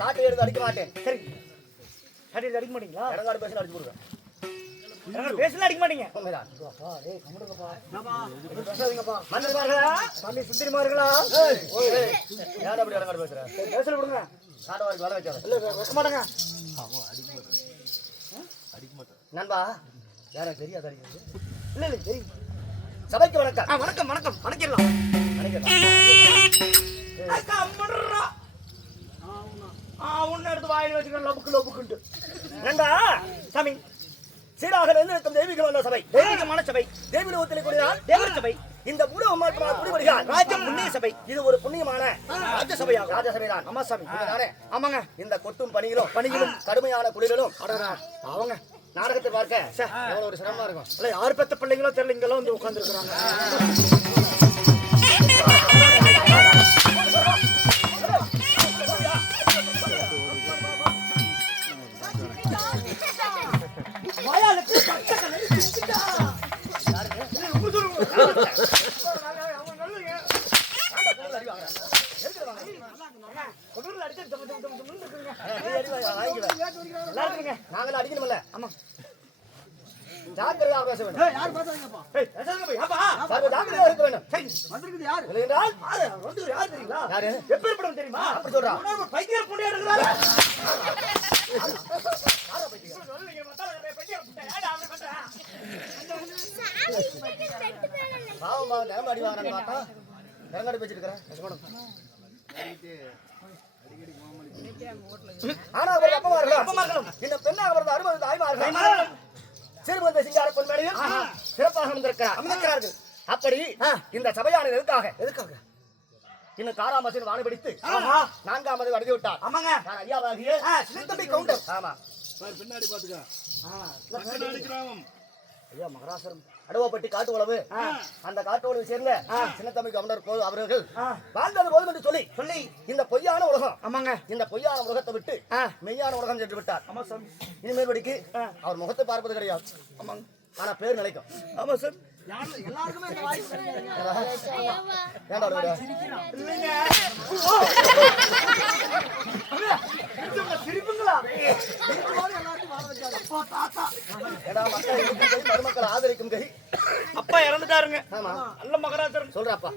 காட்டு எடுத்து அடிக்க மாட்டேன். சரி, காட்டு எடுத்து அடிக்க மாட்டீங்களா? இடங்காடு பேசல அடிச்சு கொடுங்க. பேசல அடிக்க மாட்டீங்க. சாமி சுந்தரிமார்களா? யார் அப்படி இடங்காடு பேசுற? பேசல விடுங்க. காட்டவாருக்கு வேலை வச்சாரு. இல்ல வைக்க மாட்டேங்க. நண்பா யார தெரியாது அடிக்கிறது? இல்ல இல்ல தெரியும். சபைக்கு வணக்கம். வணக்கம் வணக்கம் வணக்கம். உன்ன எடுத்து வாயில் வச்சுக்க லபுக்கு லபுக்குண்டு. நண்பா சாமி சீராக இருக்கும் தெய்வீகமான சபை, தெய்வீகமான சபை, தெய்வீக லோகத்திலே கூடினால் தேவர் சபை, இந்த ஊர குடிபடுகிறார் ராஜ புண்ணிய சபை. இது ஒரு புண்ணியமான ராஜசபையாகும். ராஜசபை தான். ஆமா சாமி. ஆமாங்க. இந்த கொட்டும் பணியிலும் கடுமையான குளிரிலும் அவங்க நாடகத்தை பார்க்க எவ்வளவு ஒரு சிரமமா இருக்கும். இல்ல யாரு பெத்த பிள்ளைங்களோ தெரியல, இங்கெல்லாம் வந்து உட்கார்ந்து இருக்கிறாங்க. நாங்களும் அடிக்கணும்ல. ஆமா ஜாக்கிரதையா பேச வேண்டும். யார் பேசுறாங்கப்பா? ஜாக்கிரதையா இருக்க வேண்டும். வந்திருக்குது யாரு? இல்லையென்றால் வந்து யார் தெரியுங்களா? யாரு? எப்பேற்படும் தெரியுமா? அப்படி சொல்றா. பைத்தியர் புண்ணிய எடுக்கிறாரு. பாவமா நிலம அடி வாங்கன்னு பார்த்தா நிலங்காடு பேசிருக்கிறேன். ஆனா அவர் அப்பமார்களும் இந்த பெண்ணாக அவரது அறுபது தாய்மார்கள் சிறுமந்த சிங்கார பொன்மேடையில் சிறப்பாக அமர்ந்திருக்கிறார்கள். அப்படி இந்த சபையானது எதுக்காக இன்னும் காராமசின் வாணி பிடித்து நான்காமது அடைந்து விட்டார். ஆமாங்க. ஐயாவாகிய சின்னத்தம்பி கவுண்டர். ஆமா பின்னாடி பாத்துக்க. ஐயா மகராசரம் அடுவப்பட்டி காட்டு உழவு அந்த காட்டு உழவு சேர்ந்த சின்னத்தம்பி கவுண்டர் அவர்கள் வாழ்ந்தது போதும் என்று சொல்லி இந்த பொய்யான உலகம், ஆமாங்க, இந்த பொய்யான உலகத்தை விட்டு மெய்யான உலகம் சென்று விட்டார். ஆமா சார். இனிமேல் படிக்கு அவர் முகத்தை பார்ப்பது கிடையாது. ஆமாங்க. ஆனா பேர் நிலைக்கும். ஆமா சார். எல்லாருக்குமே இந்த வாய்ப்பு மருமக்கள் ஆதரிக்கும் கை அப்பா இறந்துட்டாருங்க. ஆமா. நல்ல மகராசர் சொல்றப்பா.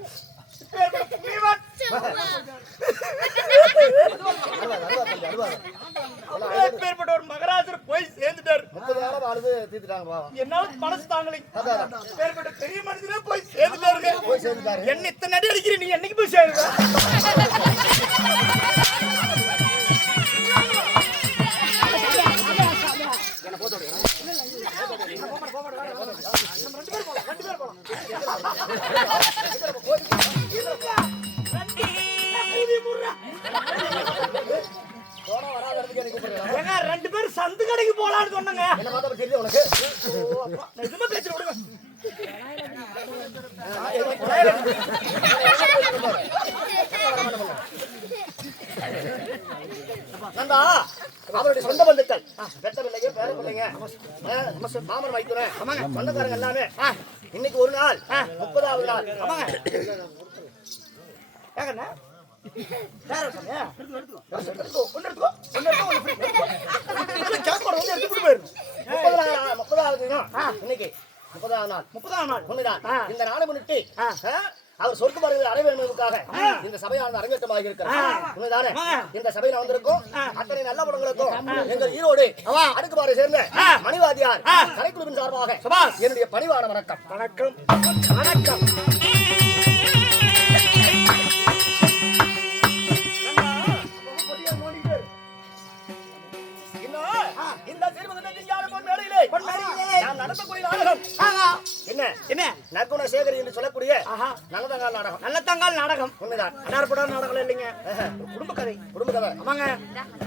பேர்பட்ட ஒரு மகராசர் போய் சேர்ந்துட்டாரு. 30 நாளா வாழ்வு தீர்த்துட்டாங்க. என்னால மனசு தாங்கலை. பேர்பட்ட பெரிய மனுஷனே போய் சேர்ந்துட்டாரு. என்ன இத்தனை அடி அடிக்கிற, நீ என்னைக்கு போய் சேருவ? ரெண்டு பேரும் சந்து கடைக்கு போலான்னு சொன்னாங்க. எதுவுமே பேச விடுங்க. அவருடைய சொந்த பந்துக்கள் பெத்த பிள்ளைங்க பேர பிள்ளைங்க மாமன் வைக்கிறேன் சொந்தக்காரங்க எல்லாமே இன்னைக்கு ஒரு நாள் 30வது நாள். ஆமாங்க. எடுத்துக்கோ ஒன்னு எடுத்துக்கோ கேப்பாடு வந்து எடுத்துட்டு போயிடணும். 30வது தினம் இன்னைக்கு 30வது நாள் உண்மைதான். இந்த நாளை முன்னிட்டு அவர் சொர்க்கமார்கள் அடைய வேண்டுவதற்காக இந்த சபையானது அரங்கேற்றமாக இருக்கிறது. உண்மைதானே? இந்த சபையில் வந்திருக்கும் அத்தனை நல்ல குணங்களுக்கும் எங்கள் ஈரோடு அடுக்குமாறை சேர்ந்த மணிவாதியார் கலைக்குழுவின் சார்பாக என்னுடைய பணிவான வணக்கம். வணக்கம் வணக்கம். இந்த நாம் நடத்தக்கூடிய நாடகம் என்ன என்ன நற்குண சேகரி என்று சொல்லக்கூடிய நல்லதங்கால் நாடகம். நல்லதங்கால் நாடகம் உண்மைதான். அனார்பட நாடகம் இல்லைங்க, குடும்ப கதை. ஆமாங்க.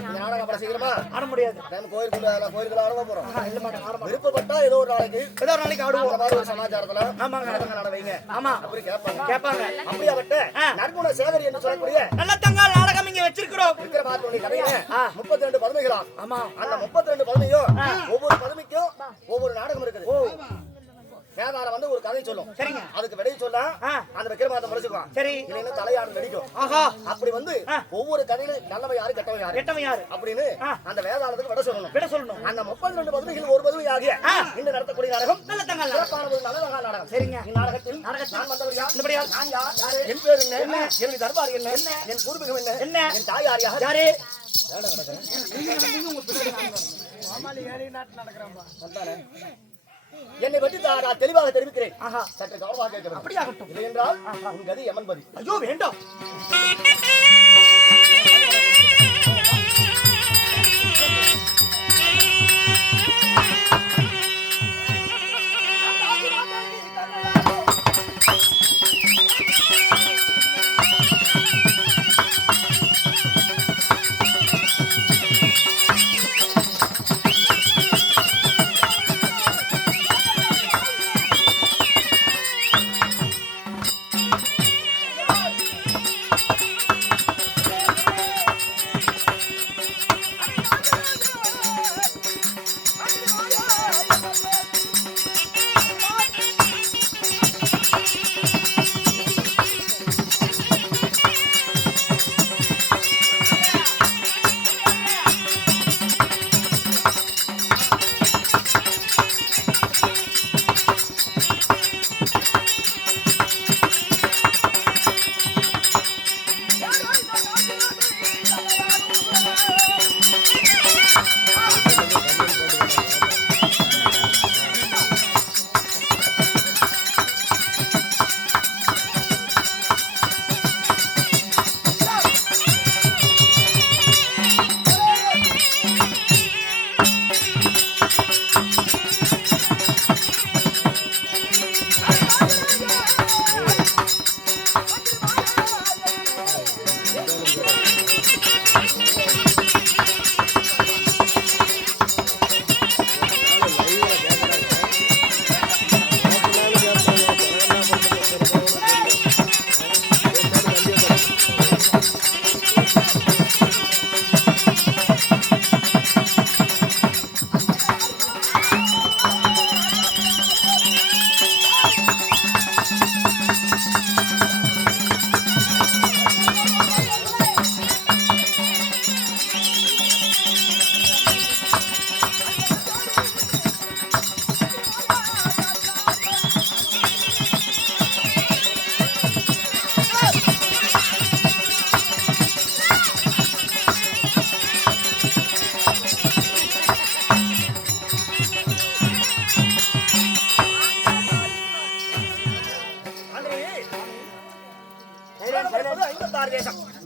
இந்த நாடகம் அப்படி சீக்கிரமா ஆட முடியாது. நம்ம கோயிலுக்குள்ள ஆட போறோம். இல்ல மாட்டோம். விருப்பப்பட்டா ஏதோ ஒரு நாளைக்கு ஆடுவோம். அந்த மாதிரி ஒரு சமாச்சாரத்துல ஆமாங்க நடன வைங்க. ஆமா அப்படி கேட்பாங்க. அப்படியாப்பட்ட நற்குண சேகரி என்று சொல்லக்கூடிய நல்லதங்கால் நாடகம் இங்க வச்சிருக்கிறோம். இருக்கிற பார்த்து கதையில 32 பதுமைகளாம். ஆமா அந்த 32 பதுமையும் ஒவ்வொரு பதுமைக்கும் ஒவ்வொரு நாடகம் இருக்குது. வேதாளம் வந்து ஒரு கதை சொல்லும். சரிங்க. அதுக்கு விடை சொன்னா அந்த விக்ரமாத முடிச்சுக்குவான். சரி. இல்லைன்னா தலையாடு வெடிக்கும். ஆஹா. அப்படி வந்து ஒவ்வொரு கதையிலும் நல்லவன் யாரு கெட்டவன் யாரு அப்படின்னு அந்த வேதாளத்துக்கு விட சொல்லணும். அந்த 32 பதுமைகள் ஒரு பதுமை ஆகிய இந்த நடத்தக்கூடிய நாடகம் நல்லதங்கால் நாடகம். சரிங்க. இந்நாடகத்தில் நான் வந்தவர் யார்? நான் யார்? என் பேர் என்ன? என்னுடைய தர்பார் என்ன? என் பூர்வீகம் என்ன? என் தாய் யாரு? என்னை பற்றி நான் தெளிவாக தெரிவிக்கிறேன். சற்று கவனமாக கேட்க வேண்டும். அப்படியாகட்டும். இல்லை என்றால் உன் கதி எமன் பதி. ஐயோ வேண்டாம்.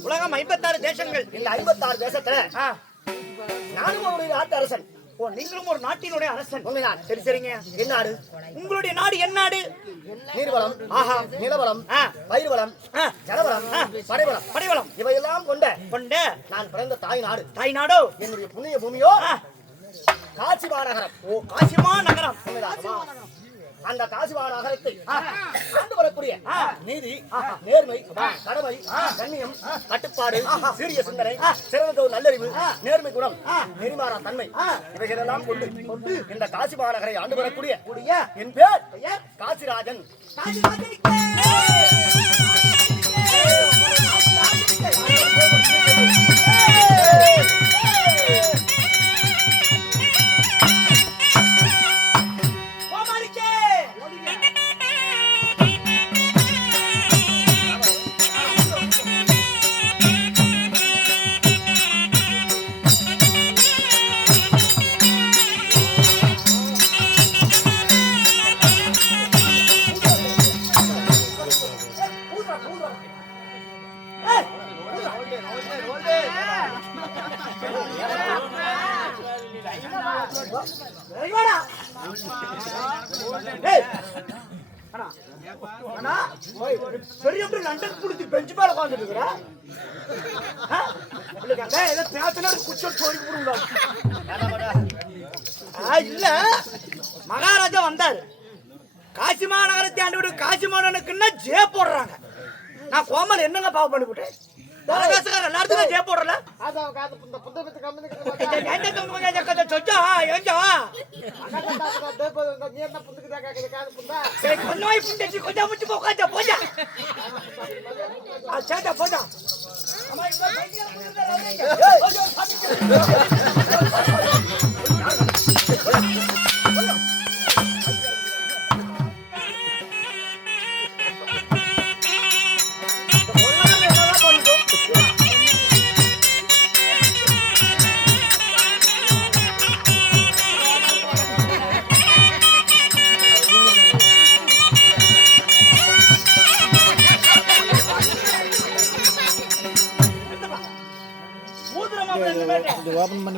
உலகம் 56 தேசங்கள். இந்த 56 தேசத்துல நானும் ஒரு நாட்டு அரசன். ஓ, நீங்களும் ஒரு நாட்டினுடைய அரசன். உண்மைதான். சரி சரிங்க. என் நாடு? உங்களுடைய நாடு என்ன நாடு? நீர்வளம், நிலவளம், பயிர்வளம், ஜலவளம், படைவளம் இவையெல்லாம் கொண்ட நான் பிறந்த தாய் நாடு. தாய் நாடோ என்னுடைய புண்ணிய பூமியோ காசி மாநகரம். ஓ, காசிமா நகரம். அந்த காசிமா நகரத்தை ஆண்டு வரக்கூடிய நீதி, நேர்மை, கடமை, கண்ணியம், கட்டுப்பாடு, சீரிய சிந்தனை, சிறந்த ஒரு நல்லறிவு, நேர்மை குணம், நெறிமாறா தன்மை இவைகளெல்லாம் கொண்டு இந்த காசிமா நகரை ஆண்டு வரக்கூடிய என் பேர் காசிராஜன். ஏய் அண்ணா அண்ணா பெரிய லண்டன் புடிச்சு பெஞ்ச் மேல உட்கார்ந்துட்டு இருக்கற ஏதோ பேசல குச்சோ சோடி போடுங்க இல்ல மகாராஜா வந்தாரு காசி மாநகரத்தை ஆண்டு விட்டு காசி மாநகரனுக்குன்னா ஜே போடுறாங்க நான் கோமல் என்னங்க பாவம் பண்ணிவிட்டேன் எல்லாருக்கும் ஜே போடுறல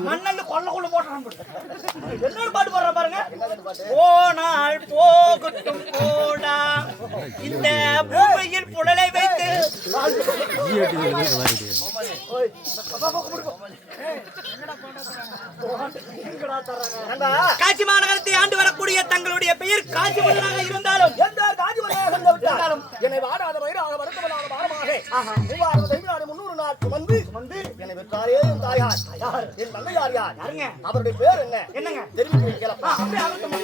மண்ணு கொள்ள போடுறான் என்ன பாட்டு போடுற பாருங்க போனால் போகட்டும் போடா இந்த பூமியில் புழலை வைத்து காசி மாநகரத்தை ஆண்டு வரக்கூடிய தங்களுடைய பெயர் காசி மன்னனாக இருந்தாலும் எந்த காசி மன்னனாக இருந்தாலும் என்னை வாடாத வயிறாக வருத்தவனாக பாரமாக 300 நாள் சுமந்து என்னை விட்டாரே என் தாயார் என் தந்தையார் யார் யாருங்க அவருடைய பேர் என்ன என்னங்க தெரிவித்து கேளப்பா அப்படியே ஆகட்டும்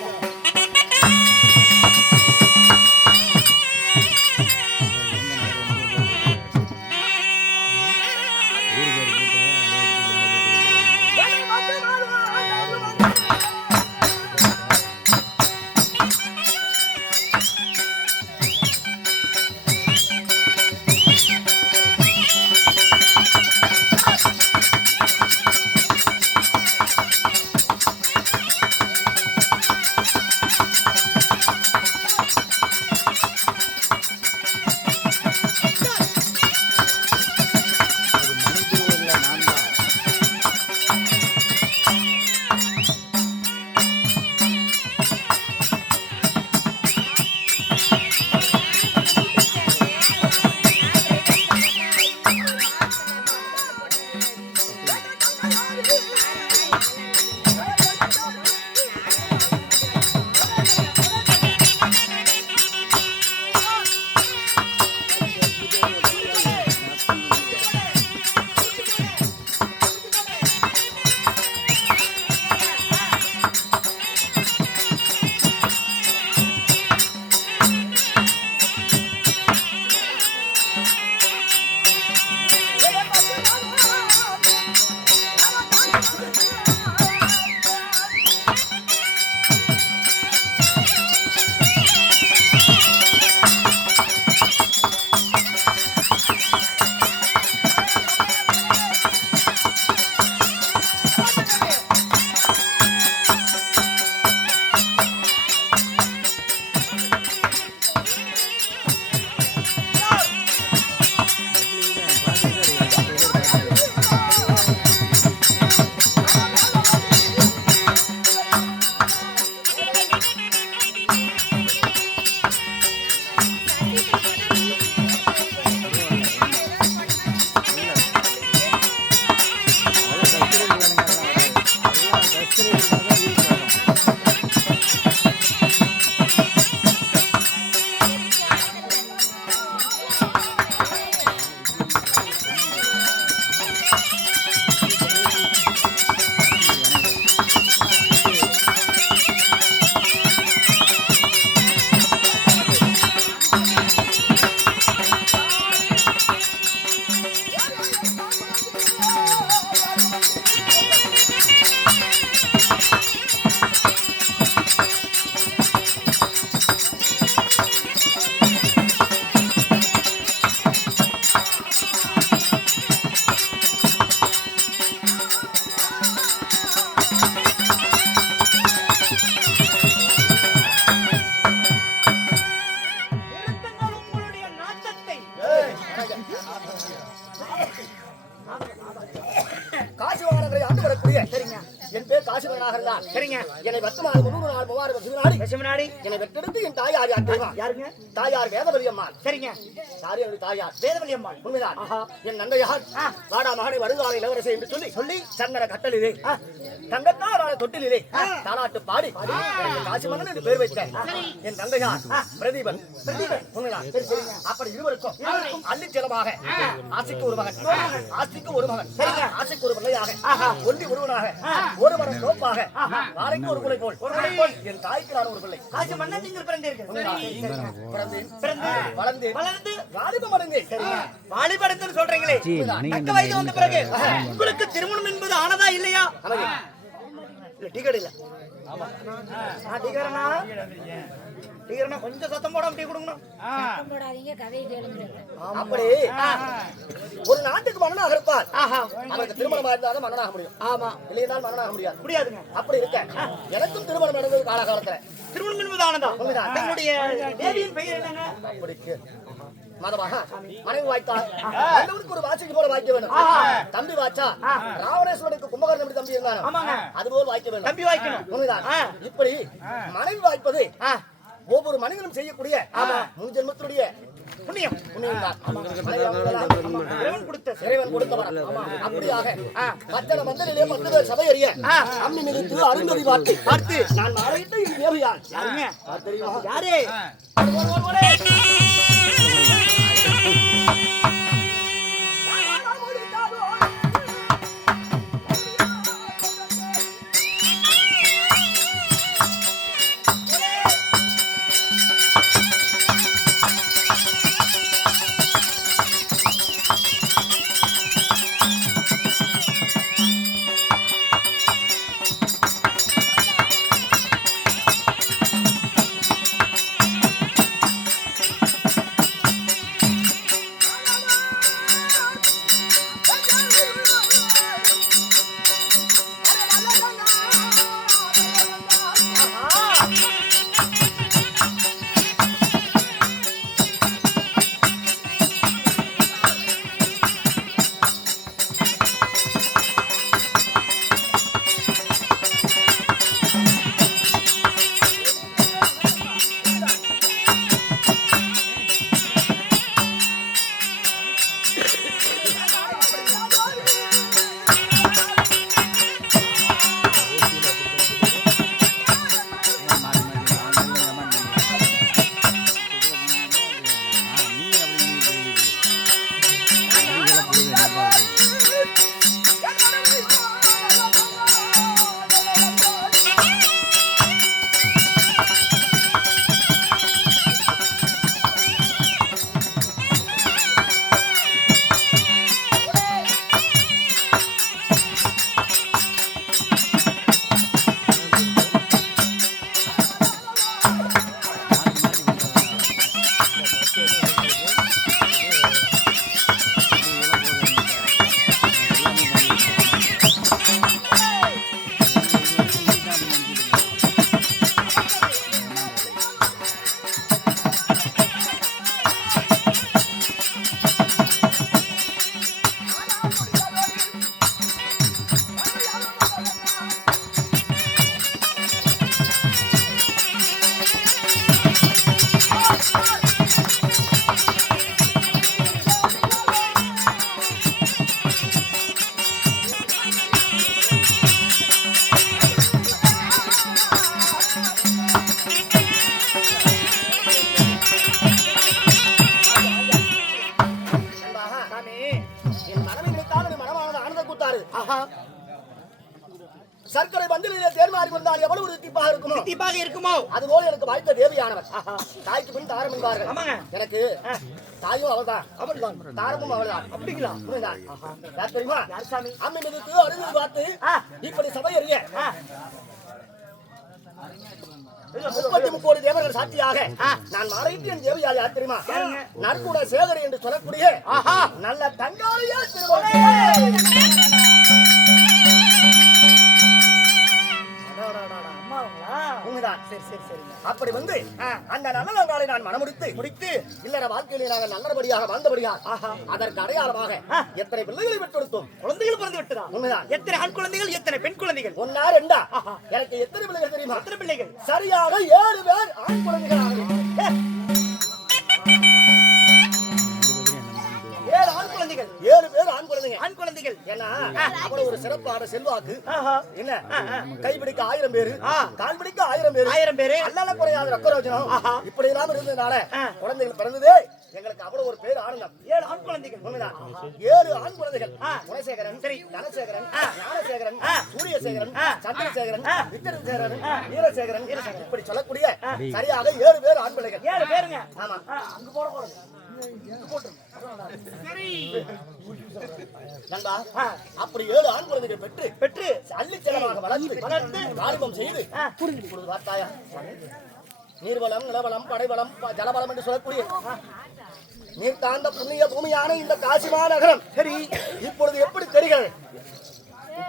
காசி மாநகரை ஆண்டு வரக்கூடிய சரிங்க என் பேர் காசி மன்னனாக இருந்தார் சரிங்க என்னை 10 மாதம் 300 நாள் 3000 பசுமநாடி என்னை பெற்றெடுத்து என் தாயார் யார் தெரியுமா? யாருங்க? தாயார் வேதவதி அம்மாள். சரிங்க. யாரு என்னுடைய தாயார்? வேதவதி அம்மாள். உண்மைதான். என் நந்தையார் வாடா மகனை வருகால இளவரசி என்று சொல்லி சந்தன கட்டளிலே தங்கத்தாரான தொட்டிலே தாலாட்டு பாடி எனக்கு காசி மன்னன் என்று பேர் வைத்தேன். என் தந்தையார் பிரதீபன். உண்மைதான். அப்படி இருவருக்கும் அள்ளிச்செலவாக ஆசைக்கு ஒரு மகன், ஆசைக்கு ஒரு மகன், ஆசைக்கு ஒரு பிள்ளையாக, ஒன்றி ஒருவனாக, ஒரு மரம் தோப்பாக, வாழைக்கு ஒரு குலை போல் என் தாய்க்கு நான் ஒரு பிள்ளை. காசி மன்னன் நீங்கள் பிறந்தீர்கள். வளர்ந்து வாலிபம் அடைந்தேன். வாலிபடத்தில் சொல்றீங்களே, தக்க வயது வந்த பிறகு உங்களுக்கு திருமணம் என்பது ஆனதா இல்லையா? டீக்கடை இல்ல. டீக்கடனா கொஞ்சம் சத்தம் போடாம டீ கொடுக்கணும். அப்படி ஒரு நாட்டுக்கு மன்னனாக இருப்பார். அவருக்கு திருமணம் இருந்தாலும் மன்னனாக முடியும். ஆமா, இல்லையா மன்னனாக முடியாது. முடியாதுங்க. அப்படி இருக்க எனக்கும் திருமணம் நடந்தது காலகாலத்துல. திருமணம் என்பது ஆனதா? தன்னுடைய தேவியின் பெயர் என்னங்க? அப்படிக்கு மதமாக மனைவி வாய்த்தார். ஒரு வாசிக்கு போல வாய்க்க வேண்டும். தம்பி வாய்ச்சா ராவணேஸ்வரனுக்கு கும்பகர்ணன் எப்படி தம்பி இருந்தாங்க அதுபோல் வாய்க்க வேண்டும். தம்பி வாய்க்கணும். உண்மைதான். இப்படி மனைவி வாய்ப்பது ஒவ்வொரு மனிதனும் செய்யக்கூடிய முன் ஜென்மத்தினுடைய புண்ணியம். இறைவன் கொடுத்தவர். அப்படியாக பச்சன மந்தனிலே 10 பேர் சபை அறிய அம்மி மிதித்து அருந்ததி பார்த்து நான் மாலையிட்டு என் தேவையான் தெரியுமா? யாரு? சர்க்கரை பந்திலே தேர்மாறி வந்தால் எவ்வளவு தித்திப்பாக இருக்குமோ அதுபோல எனக்கு வாய்த்த தேவியானவர். தாய்க்கு பின் தாரம் என்பார்கள். எனக்கு தாயும் அவள்தான், தாரமும் அவள்தான். அப்படிங்களா? தெரியுமா? அம்மி மிதித்து அருகில் பார்த்து இப்படி சபை அறிய 33 தேவர்கள் சாட்சியாக நான் மாறிட்டு என் தேவியால் யார் தெரியுமா? நற்குட சேகரி என்று சொல்லக்கூடிய நல்ல தங்காளியா உண்மைதான். சரி சரி சரிங்க. அப்படி வந்து அந்த நல்ல நாளை நான் முடித்து இல்லற வாழ்க்கையிலே நாங்கள் நல்லபடியாக வாழ்ந்தபடியாக அதற்கு அடையாளமாக எத்தனை பிள்ளைகளை பெற்றெடுத்தோம். குழந்தைகள் பிறந்து விட்டுதா? உண்மைதான். எத்தனை ஆண் குழந்தைகள் எத்தனை பெண் குழந்தைகள்? ஒன்னா ரெண்டா? எனக்கு எத்தனை பிள்ளைகள் தெரியுமா? எத்தனை பிள்ளைகள்? சரியாக 7 பேர் ஆண் குழந்தைகள். 7 ஆண் குழந்தைகள். 7 பேர் ஆண் குழந்தைங்க. ஆண் குழந்தைகள். ஏன்னா அவ்வளவு ஒரு சிறப்பான செல்வாக்கு. என்ன கைபிடிக்க 1000 பேரு, கால் பிடிக்க 1000 பேரு, 1000 பேரு, அல்லால குறையாத ரக்கரோஜனம் இப்படி எல்லாம் இருந்ததுனால குழந்தைகள் பிறந்ததே எங்களுக்கு அவ்வளவு ஒரு பேர் ஆனந்தம். 7 ஆண் குழந்தைகள். உண்மைதான். 7 ஆண் குழந்தைகள். குணசேகரன், சரி, தனசேகரன், ஞானசேகரன், சூரியசேகரன், சந்திரசேகரன், விக்ரமசேகரன், வீரசேகரன் இப்படி சொல்லக்கூடிய சரியாக 7 பேர் ஆண் பிள்ளைகள். 7 பேருங்க. ஆமா. அங்க போட போறோம். சரி. நண்பா, அப்படி 7 ஆண் குழந்தைகள் பெற்று அள்ளிச்செலவாக வளர்த்து வாலிபம் செய்து இப்பொழுது பார்த்தாயா நீர்வளம், நிலவளம், படைவளம், ஜலபலம் என்று சொல்லக்கூடிய நீர் தாழ்ந்த புண்ணிய பூமியான இந்த காசி மாநகரம் சரி இப்பொழுது எப்படி தெரிகிறது?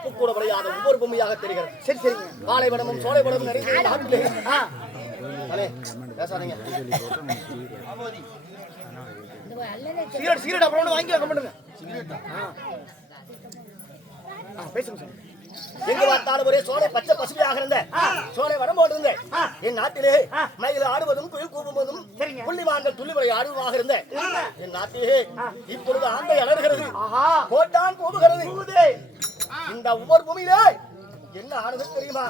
உப்பு கூட விளையாத ஒவ்வொரு பூமியாக தெரிகிறது. சரி சரிங்க. பாலைவனமும் சோலைவனமும் நிறைந்த நாட்டிலே பேசாதீங்க. சிகரெட் அப்புறம் வாங்கி வைக்க மாட்டேங்க. பேசுங்க சார். எங்க பார்த்தாலும் ஒரே சோலை பச்சை பசுமையாக இருந்த சோலை வடமோடு இருந்த என் நாட்டிலே மயில் ஆடுவதும் குயில் கூப்புவதும் புள்ளிமான்கள் துள்ளிவரை ஆடுவதாக இருந்த என் நாட்டிலே இப்பொழுது ஆந்தை அலறுகிறது, கோட்டான் கூவுகிறது. இந்த ஒவ்வொரு பூமியிலே என்ன ஆனது தெரியுமா?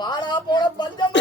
பாலா போல பஞ்சம்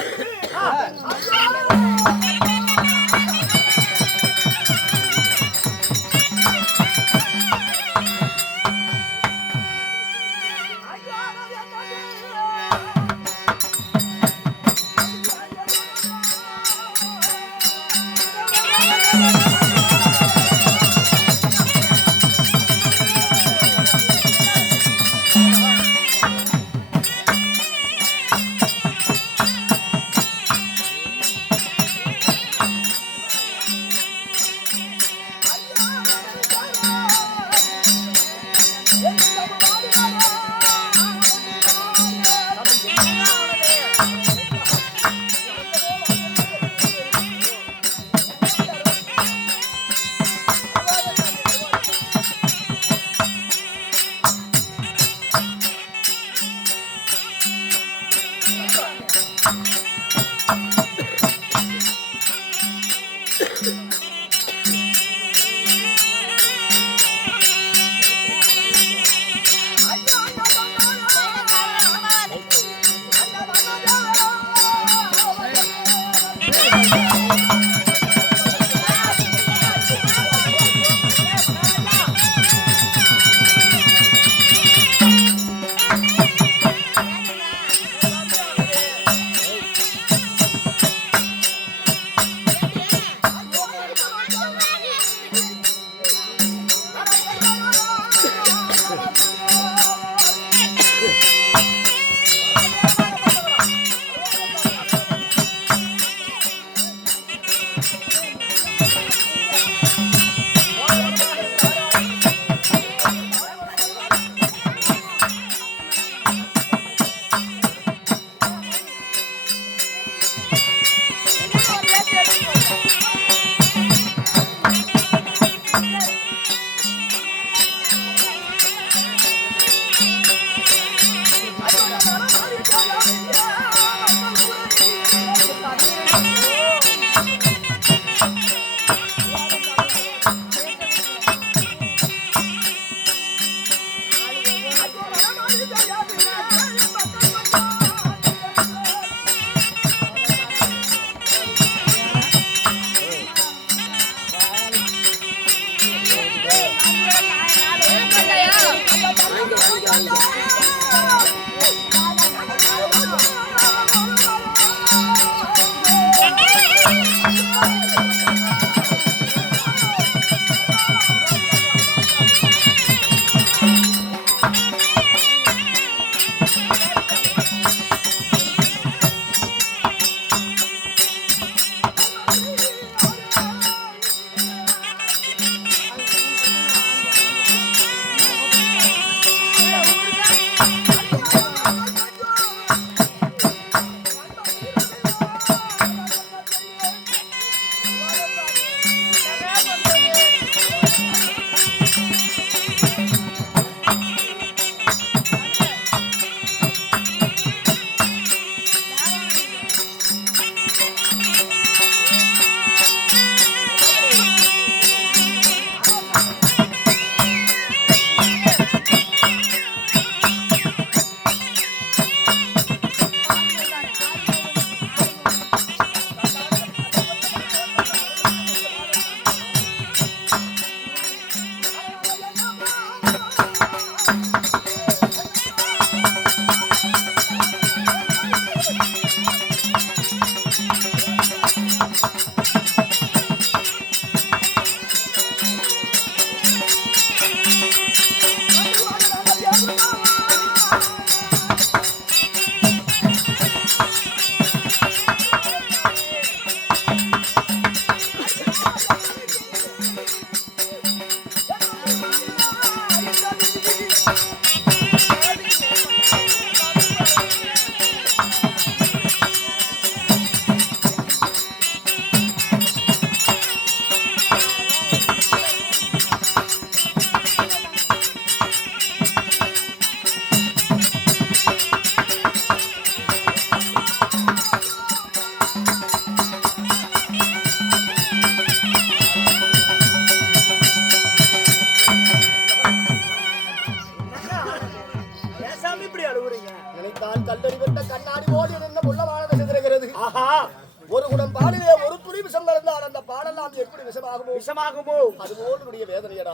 ஒரு குடம் பாலிலே ஒரு துளி விஷம் கலந்தால் அந்த பாலெல்லாம் எப்படி விஷமாகுமோ விஷமாகுமோ அதுபோல் என்னுடைய வேதனையடா.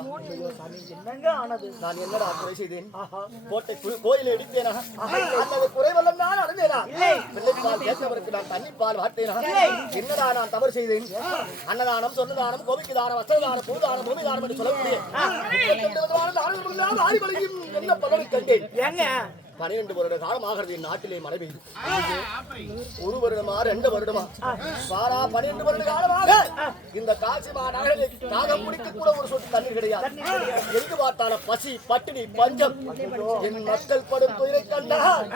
என்னங்க ஆனது? நான் என்னடா குறை செய்தேன்? கோட்டை கோயிலை இடித்தேனா அல்லது குறைவல்லம் நான் அடைந்தேனா? பிள்ளைப்பால் கேட்டவருக்கு நான் தண்ணிப்பால் வார்த்தேனா? என்னடா நான் தவறு செய்தேன்? அன்னதானம், சொன்னதானம், கோவிக்கு தானம், வஸ்திரதானம், பூதானம், பூமி தானம் என்று சொல்லக்கூடிய 32 விதமான தானங்களும் ஆதிபலியும் என்ன பலனை கண்டேன். ஏங்க 12 வருட காலமாகிறது என் நாட்டிலே மழை பெய்து. 1 வருடமா 2 வருடமா பாரா 12 வருட காலமாக இந்த காசிமா நகரிலே தாகம் குடிக்க கூட ஒரு சொட்டு தண்ணீர் கிடையாது. எங்கு பார்த்தாலும் பசி, பட்டினி, பஞ்சம். என் மக்கள் படும் துயரை கண்டால்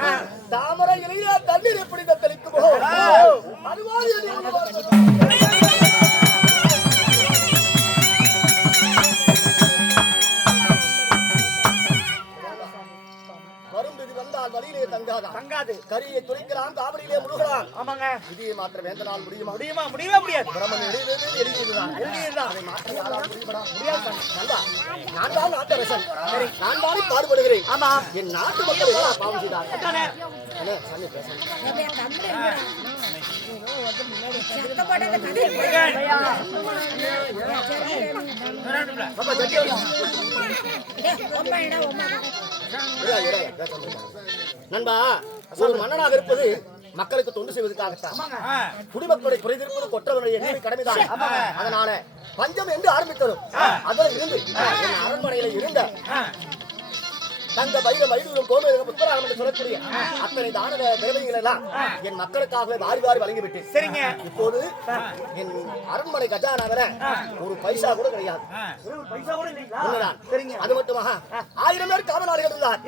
தாமரை இலையில தண்ணீர் எப்படி தெளிக்குமோ அதுவாறு வழியிலே தங்காது. கரியை துளைக்கலாம், காவிரியிலே முழுகலாம். ஆமாங்க. இதையே மாற்ற வேந்தனால் முடியுமா? முடியவே முடியாது. பிரம்மன் எழுதியதுதான். அதை மாற்ற யாரால் முடியுமா? முடியாது. நான் தான் நாட்டரசன். நான் தானே பாடுபடுகிறேன். ஆமா. என் நாட்டு மக்கள் என்ன பாவம் செய்தார்? நண்பா, ஒரு மன்னனாக இருப்பது மக்களுக்கு தொண்டு செய்வதற்காகத்தான். குடிமக்களை குறைந்திருப்பது கொற்றவனுடைய எண்ணெய் கடமைதான். அதனால பஞ்சம் என்று ஆரம்பித்ததும் அதில் இருந்து அரண்மனையில இருந்த தங்க வைர வைடூரம் கோமேதக புத்தராகம் என்று சொல்லக்கூடிய அத்தனை தான திரவியங்கள் எல்லாம் என் மக்களுக்காகவே வாரி வாரி வழங்கிவிட்டு சரிங்க. இப்போது என் அரண்மனை கஜானாவில ஒரு பைசா கூட கிடையாது. அது மட்டுமாக 1000 பேர் காவலாளிகள் இருந்தார்.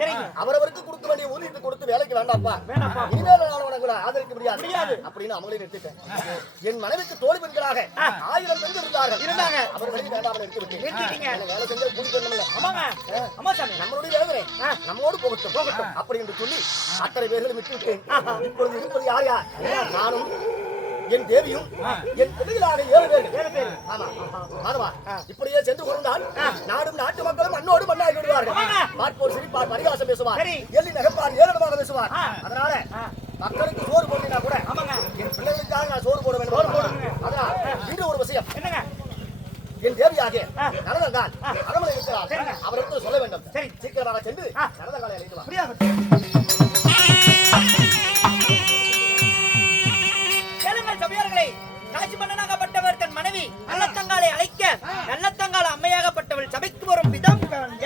அவரவருக்கு கொடுக்க வேண்டிய ஊதியத்தை கொடுத்து வேலைக்கு வேண்டாம்ப்பா, இனிமேல் ஆதரிக்க முடியாது அப்படின்னு அவங்களே நிறுத்திட்டேன். என் மனைவிக்கு தோழி பெண்களாக 1000 பெண்கள் இருந்தாங்க. அவர்களையும் வேண்டாமல் எடுத்துவிட்டேன். வேலை செஞ்சு கூலி பண்ணல, நம்மளுடைய வேதனை நம்மோடு போகட்டும் அப்படி என்று சொல்லி அத்தனை பேர்களும் விட்டுவிட்டேன். இப்பொழுது இருப்பது யார்? நானும் என் தேவியும் என் பிள்ளைகளாக 7 பேர். ஆமா மாதவா, இப்படியே சென்று கொண்டால் நாடும் நாட்டு மக்களும் மண்ணோடு மண்ணாகி விடுவார்கள். பார்ப்போர் சிரிப்பார், பரிகாசம் பேசுவார், எள்ளி நகப்பார், ஏளனமாக பேசுவார். அதனால மக்களுக்கு சோறு போடுறீங்கன்னா கூட என் பிள்ளைகளுக்காக நான் சோறு போட வேண்டும். அதனால் இன்று ஒரு விஷயம் என்னங்க, என் தேவியாக நரதங்கால் அரண்மனை இருக்கிறார், அவருக்கு சொல்ல வேண்டும். சரி, சீக்கிரமாக சென்று நரதங்காலை அழைக்கலாம். காசி மன்னனாகப்பட்டவர் தன் மனைவி நல்லத்தங்காலை அழைக்க நல்லத்தங்கால அம்மையாகப்பட்டவள் சபைக்கு வரும் விதம் காண்க.